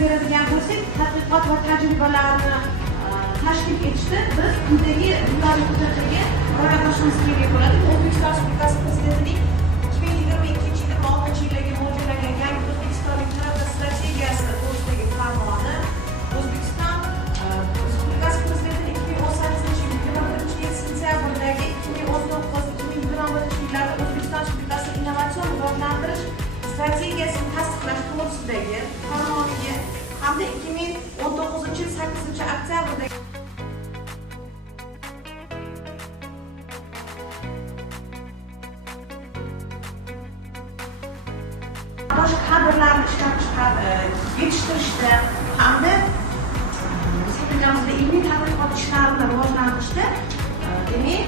beradigan bo'lsak, tadqiqot va tajribalarni tashkil etishda biz quyidagi dunyoviy hujjatlarga rioya qilishimiz kerak bo'ladi. O'zbekiston Respublikasi Prezidentining 2022-26 yilga mo'ljallangan yangi O'zbekistonning taraqqiyot strategiyasi to'g'risidagi farmoni, O'zbekiston Respublikasi Prezidentining 2018-21 sentyabrdagi 2019-2021 yillarda O'zbekiston Respublikasi innovatsion rivojlantirish strategiyasini tasdiqlash to'g'risidagi farmoniga hamda 2019 8-oktyabrdagi boshqa kadrlarni ishlab yetishtirishda hamda respublikamizda ilmiy tadqiqot ishlarini rivojlantirishda demak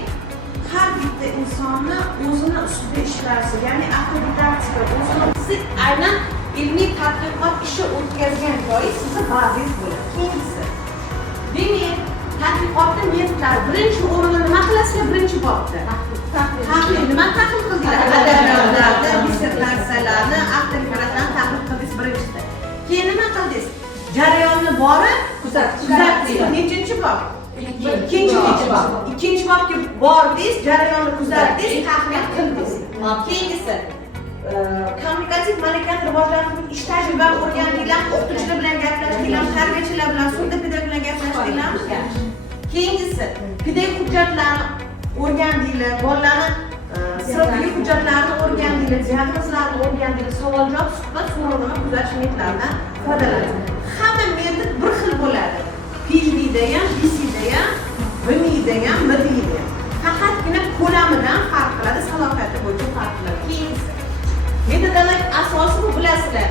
har bitta insonni o'zini ustida ishlashi, ya'ni avtodidaktika, o'zini aynan ilmiy tadqiqot ishi o'tkazgan joyi sizni bazingiz bo'ladi. Keyingisi, demak tadqiqotni metotlari birinchi o'rinda nima qilasizlar? Birinchi bobda tahlil. Nima tahlil qildinglar? Adabiyotlarni, dissertatsiyalarni, avtoritetlarni tahlil qildingiz birinchisida. Keyin nima qildingiz? Jarayonni borib kuzatdingiz. Nechinchi bob? Ikkinchi bobga bordingiz, jarayonni kuzatdingiz, tahlil qildingiz. Keyingisi kommunikativ malakani rivojlantirish ish tajribani o'rgandinglar, o'qituvchilar bilan gaplashdinglar, tarbiyachilar bilan, sudda pedagog bilan gaplashdinglar. Keyingisi pedagog hujjatlarni o'rgandinglar, bolalarni sirtqi hujjatlarini o'rgandinglar, diagnozlarni o'rgandinglar, savol-javob, suhbat, so'rovnoma kuzatish metotlaridan foydalanasiz. Hamma metod bir xil bo'ladi. PhD'da ham, BC'da ham, BM'da ham, MD'da ham. Faqatgina ko'lamidan farq qiladi, salohiyati bo'yicha farq qiladi. Keyingisi metodologiya asosi bu bilasizlar.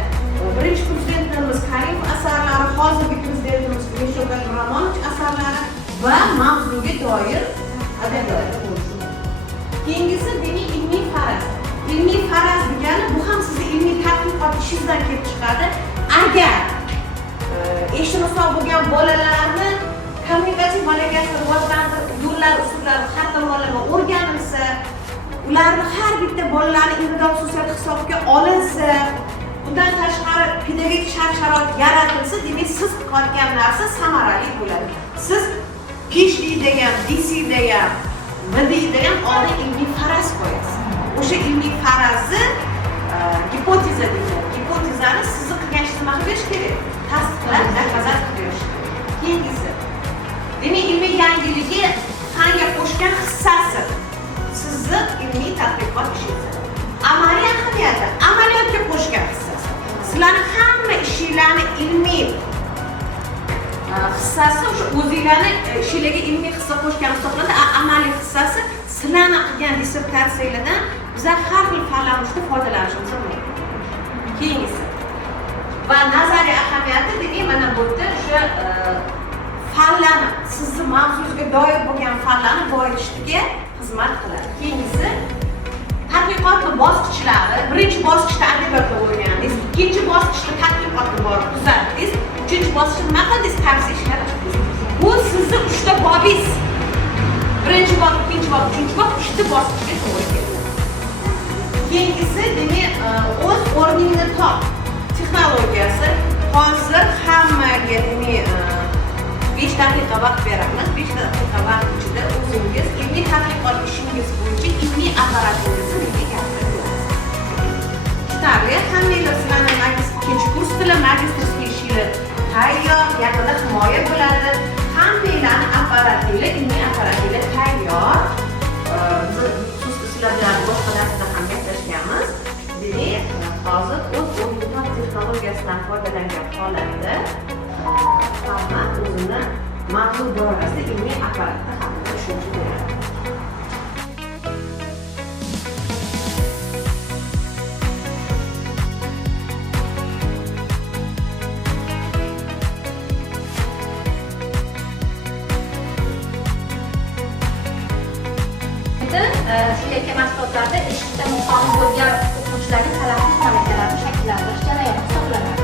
Birinchi prezidentimiz Karimov asarlari, hozirgi prezidentimiz Alisher Romonovich asarlari va mavzuga doir adabiyot. Keyingisi demak ilmiy faraz. Ilmiy faraz degani bu ham sizni ilmiy tadqiqot ishingizdan kelib chiqadi. Agar eshitmoq bo'lgan bolalarni kommunikativ malakasini rivojlantirish yo'llari, usullari, xatti-tomonlari o'rganilsa, ularni har bitta bolalarning individual xususiyati hisobga olinsa, bundan tashqari pedagogik shart-sharoit yaratilsa, demak siz qilayotgan narsa samarali bo'ladi. Siz PhD'da ham, BC'da ham, MD'da ham oldin ilmiy faraz qo'yasiz. O'sha ilmiy farazni gipoteza deyiladi. Gipotezani sizni qilgan ishingizni nima qilish kerak? Tasdiqlab, dokazat qilish kerak. Keyingisi, demak ilmiy yangiligi fanga qo'shgan hissasi sizni ilmiy tadqiqot ishingiz. Amaliy ahamiyati amaliyotga qo'shgan hissasi. Sizlarning hamma ishinglarni ilmiy hissasi o'sha o'zingizlarni ishingizga ilmiy hissa qo'shgan hisoblanadi. Amaliy hissasi sizlarning qilgan dissertatsiyalardan bizlar har xil fanlardan foydalanishimiz mumkin. Keyingisi va nazariy ahamiyati demak mana bu yerda o'sha fanlarni, sizni mavzungizga doir bo'lgan fanlarni boyitishga xizmat qiladi. Keyingisi tadqiqotning bosqichlari. Birinchi bosqichda adabiyotni o'rgandingiz, ikkinchi bosqichda tadqiqotni borib kuzatdingiz, uchinchi bosqichda nima qildingiz? Tavsiya ishlari qildingiz. Bu sizni 3 ta bobingiz. Birinchi bob, ikkinchi bob, uchinchi bob 3 ta bosqichga to'g'ri keladi. Keyingisi demak o'z o'rningni top. Texnologiyasi hozir hammaga demak 5 daqiqa vaqt beramiz. 5 daqiqa vaqt ichida o'zingiz ilmiy tadqiqot ishingiz bo'yicha ilmiy apparatingizni gapirib berasiz. Yetarli. Hammanglar sizlarning magistr ikkinchi kurs tili magistrskiy ishinglar tayyor, yaqinda himoya bo'ladi. Hammanglarni apparatinglar, ilmiy apparatinglar tayyor. Biz sizlar bilan boshqa darsda ham gaplashganmiz. Demak, hozir o'z o'rnida texnologiyasidan foydalangan holatda hamma o'zini mavzu doirasida ilmiy apparatda haqida tushuncha beradi. Suyakli mahsulotlarda eshitda muqomi bo'lgan o'quvchilarning talaffuz malakalarini shakllantirish jarayoni hisoblanadi.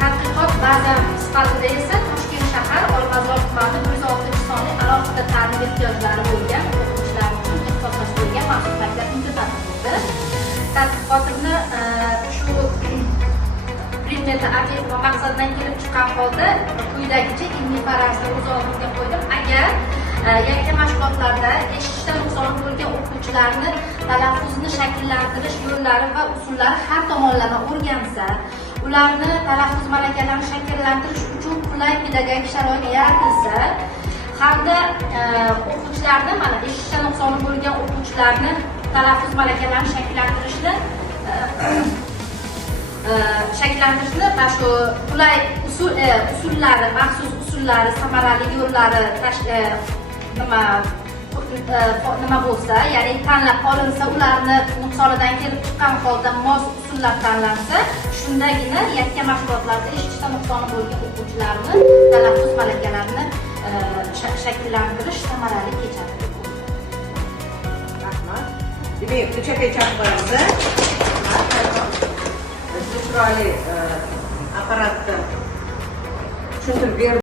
Tadqiqot baza sifatida esa Toshkent shahar Olmazor tumani 106-sonli alohida ta'lim ehtiyojlari bo'lgan o'quvchilar uchun ixtisoslashtirilgan maxsus maktab internati bo'ldi. Tadqiqotimni shu predmeti obyekt va maqsad misollardan kelib chiqqan holda quyidagicha ilmiy farazni o'z oldimga qo'ydim. Agar yakka mashg'ulotlarda eshitishda nuqsoni bo'lgan o'quvchilarni talaffuzini shakllantirish yo'llari va usullari har tomonlama o'rgansa, ularni talaffuz malakalarini shakllantirish uchun qulay pedagogik sharoit yaratilsa hamda o'quvchilarni mana eshitishda nuqsoni bo'lgan o'quvchilarni talaffuz malakalarini shakllantirishni mana shu qulay usullari, maxsus usullari, samarali yo'llari nima bo'lsa, ya'ni tanlab olinsa, ularni nuqsonidan kelib chiqqan holda mos usullar tanlansa, shundagina yakka mashg'ulotlarda eshitishda nuqsoni bo'lgan o'quvchilarni talaffuz malakalarini shakllantirish samarali kechadi. Rahmat. Demak, ko'chaga chaqib qo'yamiz. Chiroyli apparatni tushuntirib berdi.